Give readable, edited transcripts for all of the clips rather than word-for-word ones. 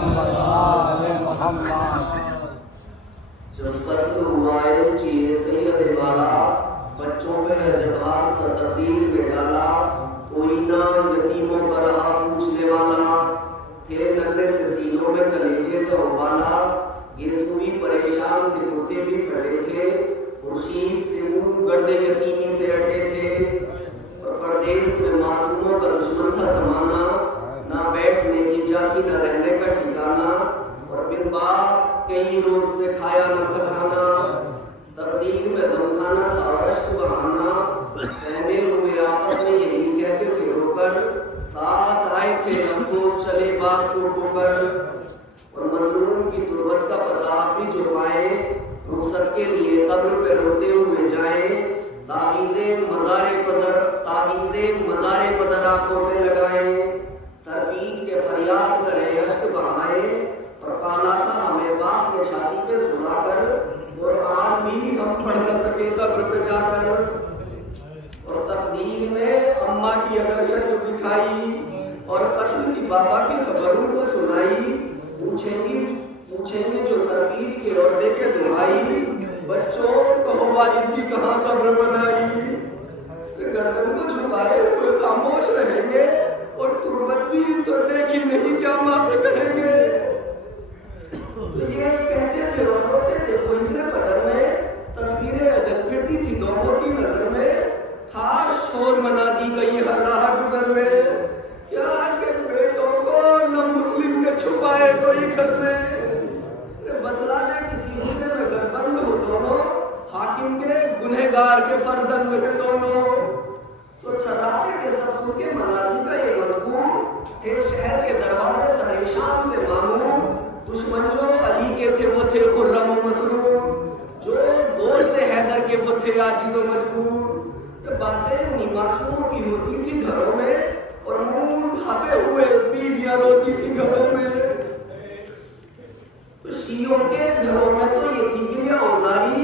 मोहम्मद आले मोहम्मद। जब कत्ल हुआ है चीए सैयद वाला, बच्चों पे अजबात सा तकदीर में डाला, कोई ना यतीमों का रहा पूछने वाला, थे नन्हे से सीनों में कलेजे तो उबाला, यीशु भी परेशान थे, कुत्ते भी फटे थे, खुर्शीद से मुंह गर्दे यतीमी से हटे थे, और परदेश में मासूमों का दुश्मन था जमाना, ना बैठने की जाति ना रहने का ठिकाना, और बिन बाप कई रोज से खाया न था खाना, तकदीर में दम खाना था और अश्क बहाना, सहमे हुए आपस में यही कहते थे रोकर, साथ आए थे अफसोस चले बाप को ठोकर, और मजलूम की तुरबत का पता आप भी जुड़वाए, रुखसत के लिए कब्र पे रोते हुए जाए, तावीज़े मज़ारे पदर आंखों से लगाए, सर पीट के फरियाद करे अश्क बहाए, और पाला था हमें बाप ने छाती पे सुलाकर, कुरान भी हम पढ़ न सके कब्र पे जाकर, और तकदीर ने अम्मा की अगर शक्ल दिखाई और कत्ल की बाबा की खबरों को सुनाई, पूछेंगे जो सर पीट के और दे के दुआई, बच्चों कहो वालिद की कहाँ कब्र बनाई, गर्दन को झुकाए हुए खामोश रहेंगे, और तुरबत भी तो देखी नहीं क्या माँ से कहेंगे। तो ये कहते थे और रोते थे वो हिजरे बदर में, तस्वीरें अजल फिरती थी दोनों की नजर में, था शोर मनादी का ये हर राह गुजर में, क्या के बेटों को न मुस्लिम के छुपाए कोई घर में, बतलाने किसी हिजरे में घर बंद हो दोनों, हाकिम के गुनहगार के फर्जंद हैं दोनों, तो थर्राते के सब सुन के मनादी का ये मजबूर, थे शहर के दरवाजे सरे शाम से मामूम, दुश्मन जो अली के थे वो थे खुर्रम व मसरूर, जो दोस्त हैदर के वो थे आजिज व मजबूर, ये बातें उन्हीं मासूमों की होती थी घरों में, और मुंह ढापे हुए बीवियां रोती थी घरों में, तो शियों के घरों में तो ये थी गिरिया औजारी,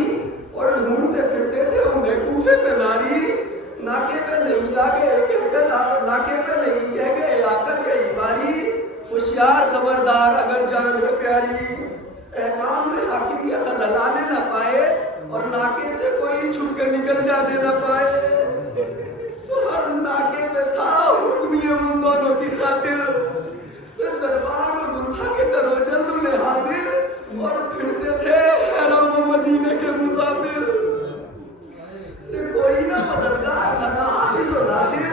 और ढूंढते फिरते थे उन्हें कूफे पे नारी, नाके पे नहीं आगे कहकर नाके पे नहीं कह गए आकर गई बारी, होशियार खबरदार अगर जान है प्यारी, एहकाम में हाकिम के खलल आने न पाए, और नाके से कोई छुप के निकल जाने न पाए, तो हर नाके पे था हुक्म ये उन दोनों की खातिर, फिर दरबार में गुंथा के करो जल्द उन्हें हाजिर, और फिरते थे हैराम व मदीने के मुसाफिर, कोई ना मददगार था ना हाफिज व नासिर,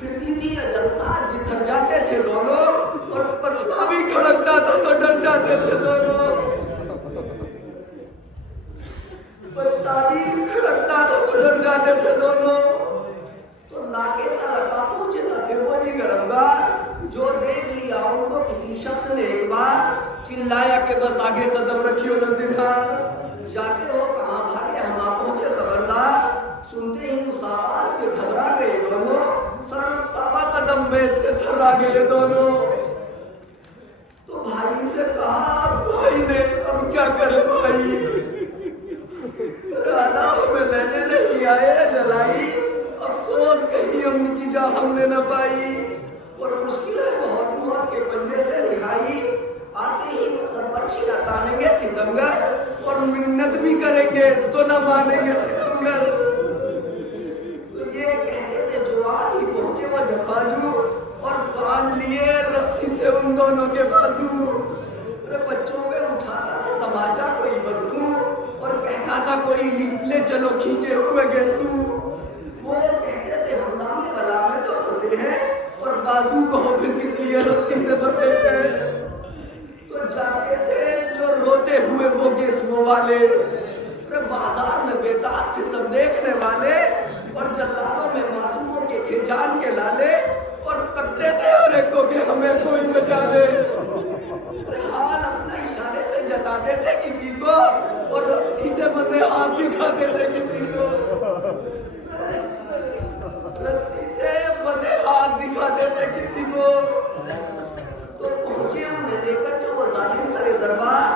फिरती थी अजल साथ जिधर जाते थे दोनों, और पत्ता भी खड़कता था तो डर जाते थे दोनों, पत्ता भी खड़कता था तो डर जाते थे दोनों, तो नाके तलक पहुंचे न थे वो जी गिरफ्तार, जो देख लिया उनको किसी शख्स ने एक बार, चिल्लाया कि बस आगे कदम रखियो न जिन्हार, जाते हो कहाँ भागे हम आ पहुंचे खबरदार, सुनते ही उस आवाज के घबरा गए दोनों, सर ताबा कदम बेद से थर्रा गए दोनों, तो भाई से कहा भाई ने अब क्या करे भाई, राधा हमें लेने नहीं आए जलाई, अफसोस कहीं हमने जा हमने न पाई, और मुश्किल है बहुत मौत के पंजे से रिहाई, आते ही सब पर्चियां तानेंगे सितमगर, और मिन्नत भी करेंगे तो न मानेंगे सितमगर, तो ये कहते थे जो आज ही पहुंचे वो जफाजू, और बांध लिए रस्सी से उन दोनों के बाजू, बच्चों पे उठाता था तमाचा कोई बदबू, और कहता था कोई ले चलो खींचे हुए गेसू, वो कहते थे हम नामे बला में तो फंसे हैं, और बाजू कहो फिर किस लिए रस्सी से बंधे हैं, तो जाते थे जो रोते हुए वो गेसुओं वाले, बाजार में बेताब थे सब देखने वाले, और जल्लादों में मासूमों के थे जान के लाले, और तकते थे और एक को कि हमें कोई बचा ले, हाल अपना इशारे से जताते थे किसी को, और रस्सी से बंधे हाथ दिखाते थे किसी को, रस्सी से बंधे हाथ दिखाते थे किसी को, तो पहुंचे उन्हें लेकर जो वो जालिम सरे दरबार,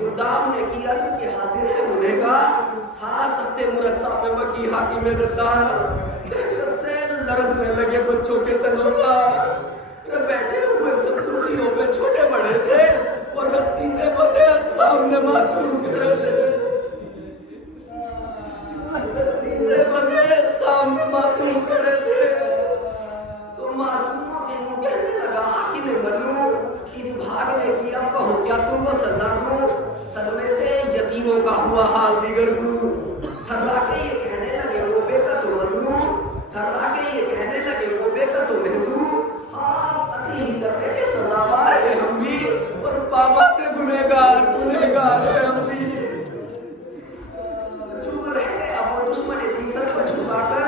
गुदाम ने किया कि हाजिर है गुनहगार, था तख्ते मुरस्सा पे मकी हाकिम गद्दार, दहशत से लरजने लगे बच्चों के तनोसा, बैठे हुए सब कुर्सियों पे छोटे बड़े थे, का हुआ हाल दीगर को। थर्रा के ये कहने लगे वो बेकस मजनू, थर्रा के ये कहने लगे वो बेकस महजू, हाँ कत्ल ही करने के सजावार है हम भी, और बाबा के गुनहगार गुनहगार है हम भी। चुप रह गया वो दुश्मन तीसर को छुपाकर,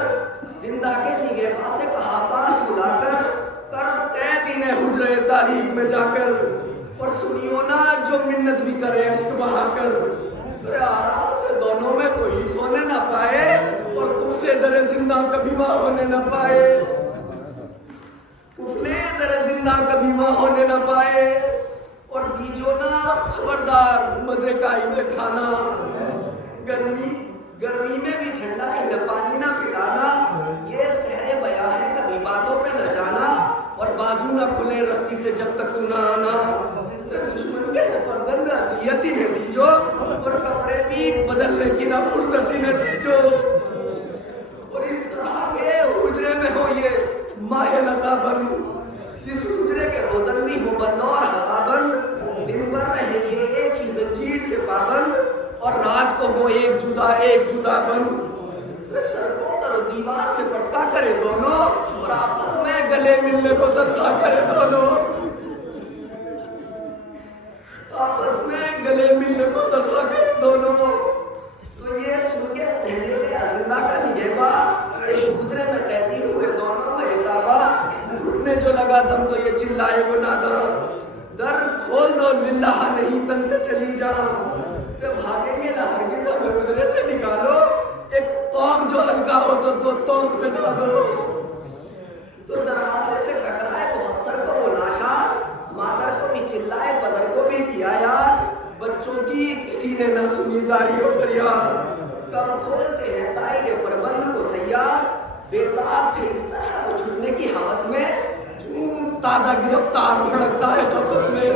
जिंदा के निगहबा से कहा पास बुलाकर, कर कैद इन्हें हुजरे तारीख में जाकर, और सुनियो ना जो मिन्नत भी करे अश्क बहाकर। अरे आराम से दोनों में कोई सोने ना पाए, और कुफले दरे जिंदा कभी वहाँ होने ना पाए, कुफले दरे जिंदा कभी वहाँ होने ना पाए। और दीजो ना खबरदार मजे का इन्हें खाना, गर्मी में भी ठंडा इन्हें पानी ना पिलाना, ये सहरे बया है कभी बातों पे न जाना, और बाजू ना खुले रस्सी से जब तक तू ना आना। दुश्मन के फर्जंद अजियत ही न दीजो, और कपड़े भी बदलने की ना फुर्सत ही न दीजो। और इस तरह के हुजरे में हो ये माहे लता बंद, जिस हुजरे के रोजन भी हो बंद और हवा बंद, दिन भर रहे ये एक ही जंजीर से पाबंद, और रात को हो एक जुदा बंद। सर को तर दीवार से पटका करे दोनों, और आपस में गले मिलने को तरसा करे दोनों, आपस में गले मिलने को तरसा करे दोनों। तो ये सुन के ढहले गया जिंदा का निगहबा, हुजरे में कैदी हुए दोनों महताबा। घुटने जो लगा दम तो ये चिल्लाए वो नादा, दर खोल दो लिल्लाह नहीं तन से चली जा। भागेंगे ना हरगिज़ हमें हुजरे से निकालो, एक तौक जो हल्का हो तो दो तौक बना दो। तो दरवाजे से टकराए बहुत सर को वो नाशाद, मादर को भी चिल्लाए पदर को भी किया यार, बच्चों की किसी ने ना सुनी जारी हो फरियाद। कब खोलते हैं तायरे पर बंद को सैयार, बेताब थे इस तरह वो छूटने की हवस में, ताजा गिरफ्तार भड़कता है कफस में।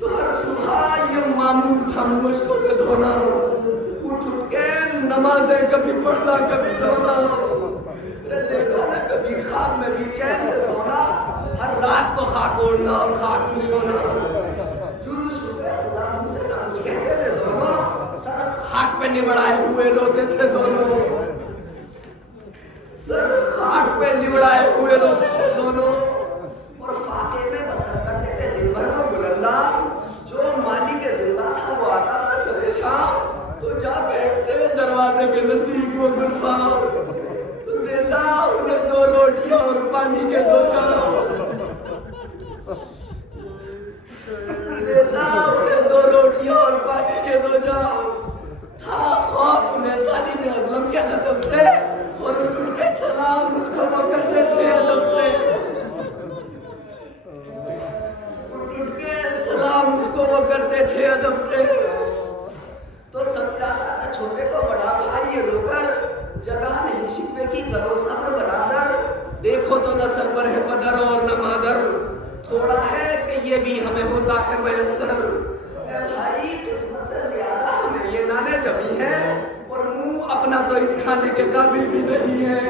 तो हर सुबह ये मामूल था मुश्कों से धोना, उठ के नमाजें कभी पढ़ना कभी रोना। देखा ना कभी ख्वाब में भी चैन से सोना, हर रात को खाक ओढ़ना और खाक बिछोना। जुज़ शुक्र खुदा मुझसे ना कुछ कहते थे दोनों, सर खाक पे निबड़ाए हुए रोते थे दोनों, सर खाक पे निबड़ाए हुए रोते थे दोनों। और फाके में बसर करते थे दिन भर में बुलंदा, जो माली के जिंदा था वो आता था सवेरे शाम, तो जा बैठते दरवाजे के नजदीक वो गुलफाम, तो देता उन्हें 2 रोटियां और पानी के 2 जाम, देता उन्हें 2 रोटियां और पानी के 2 जाम। था खौफ उन्हें जालिम अज़लम के गज़ब से, और उठ के सलाम उसको वो करते थे अदब से, उठ के सलाम उसको वो करते थे अदब से। तो समझाता था छोटे को बड़ा भाई ये रोकर, जगह नहीं शिकवे की करो सब्र बरादर, देखो तो न सर पर है पदर और न मादर, थोड़ा है कि ये भी हमें होता है मयस्सर। भाई किस्मत से ज्यादा हमें ये नाने जमी है, और मुंह अपना तो इस खाने के काबिल भी नहीं है।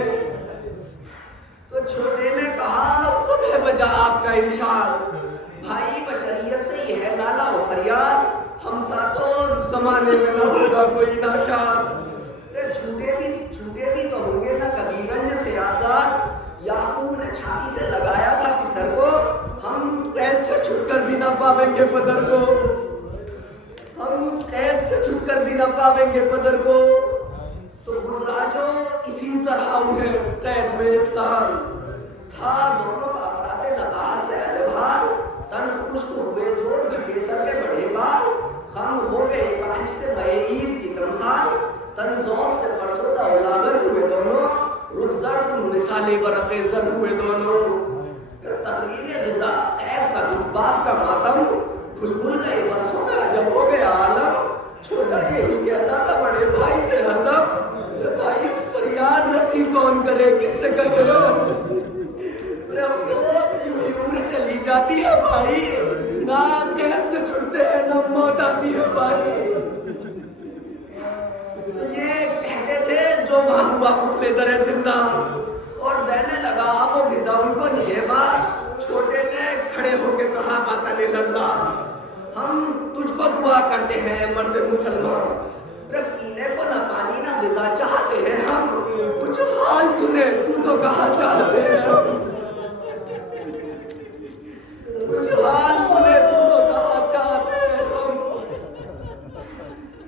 तो छोटे ने कहा सब है बजा आपका इरशाद, भाई बशरियत से ये है नाला और फरियाद, हम सा तो जमाने में ना होगा कोई नाशाद। छूटे भी तो होंगे ना कभी रंज से आजाद, याकूब ने छाती से लगाया था पिसर को, हम कैद से छुटकर भी ना पावेंगे पदर को, हम कैद से छुटकर भी ना पावेंगे पदर को। तो गुजरा जो इसी तरह उन्हें कैद में 1 साल था, दोनों का अफराते नकाहत से अजब हाल, तन खुश्क हुए जोर घटे सर के बड़े बाल, खम हो गए काहिश से बहे ईद की तमसाल, तन ज़ौफ़ से फरसोदा उलागर हुए दोनों, रुख ज़र्द मिसाले बरक़े ज़र हुए दोनों। तकलीफ़ ग़िज़ा कैद का दुख बाप का मातम, भूल गए बरसों में अजब हो गया आलम। छोटा यही कहता था बड़े भाई से हरदम, भाई फरियाद रसी कौन करे किससे कहे हो, अफसोस यूं ही उम्र चली जाती है भाई, ना कैद से छुटते हैं ना मौत आती है भाई। ये कहते थे जो वहां हुआ कुफले दरे जिंदा, और देने लगा वो ग़िज़ा उनको निगहबा। छोटे ने खड़े होके कहा बातने लर्जा, हम तुझको दुआ کرتے ہیں مرد مسلمان، پینے کو نہ پانی نہ غذا چاہتے ہیں ہم، کچھ حال سنے تو کہا چاہتے ہیں ہم، کچھ حال سنے تو کہا چاہتے ہیں ہم۔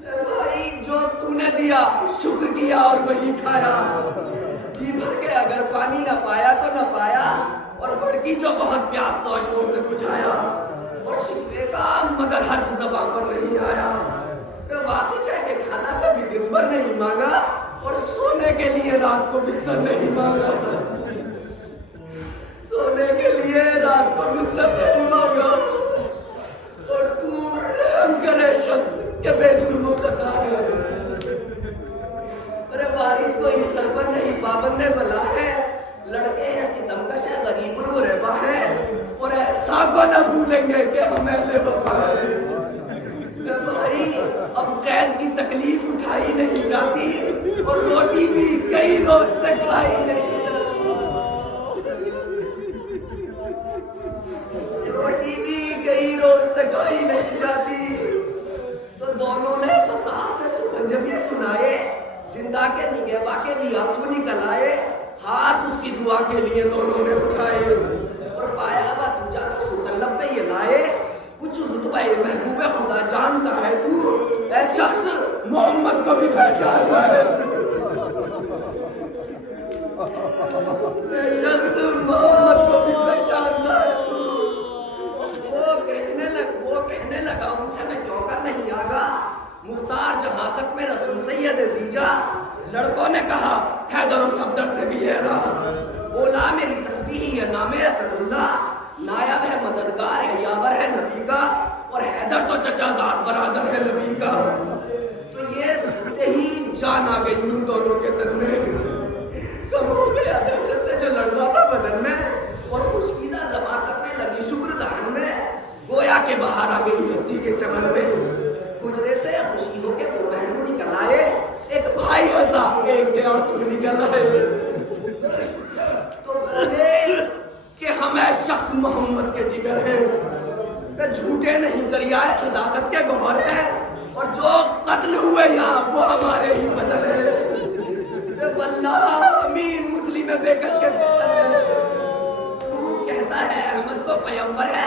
اے بھائی جو تو نے دیا شکر کیا اور وہی کھایا، جی بھر کے اگر پانی نہ پایا تو نہ پایا، اور بڑکی جو بہت پیاس تو اشکوں سے بجھایا، اور شکوے کا مگر حرف زباں پر نہیں آیا، واقف ہے کہ کھانا کبھی دن بھر نہیں مانگا، اور سونے کے لیے رات کو بستر نہیں مانگا، سونے کے لیے رات کو بستر نہیں مانگا، اور تو رحم کرے شخص کہ بے جرم و خطا ہے۔ ارے وارث کوئی سرور نہیں پابند بلا ہے، لڑکے ہیں ستم کش ہے غریب الغربا ہے، اور ایسا کو نہ بھولیں گے کہ ہم اہل وفا ہیں۔ بھائی اب قید کی تکلیف اٹھائی نہیں جاتی، اور روٹی بھی کئی روز سے کھائی نہیں جاتی، روٹی بھی کئی روز سے کھائی نہیں جاتی۔ تو دونوں نے فساد سے سکنجبی سنائے، زندہ کے نگہباں کے بھی آنسو نکل آئے، ہاتھ اس کی دعا کے لیے دونوں نے اٹھائے، اور پایا با تو جا تو سخلب پہ یہ لائے، کچھ رتبہ محبوب خدا جانتا ہے تو، اے شخص محمد کو بھی پہچانتا ہے، اے شخص محمد کو بھی پہچانتا ہے تو۔ وہ کہنے لگا ان سے میں کیوں کر نہیں آگا، مختار جہاں تک میں رسول سید زیجا۔ لڑکوں نے کہا حیدر و صفدر سے بھی ہے نا، بولا میری تسبیح یہ نام اسد اللہ، نائب ہے مددگار ہے یاور ہے نبی کا، اور حیدر تو چچا زاد برادر ہے نبی کا۔ تو یہ سنتے ہی جان آ گئی ان دونوں کے تن میں، کم ہو گیا دہشت سے جو لڑ رہا تھا بدن میں، اور خشکیدہ زباں کرنے لگی شکر دہن میں، گویا کہ باہر آ گئی ہستی کے چمن میں۔ حجرے سے خوشی ہو کے وہ بہنوں نکل آئے، ایک بھائی ہنسا ایک کے آنسو نکل آئے، تو بولے کہ ہمیں شخص محمد کے جگر ہیں، جھوٹے نہیں دریائے صداقت کے گوہر ہیں، اور جو قتل ہوئے یہاں وہ ہمارے ہی بدل ہیں، واللہ امین مسلم بے کس کے بسر ہے۔ تو کہتا ہے احمد کو پیغمبر ہے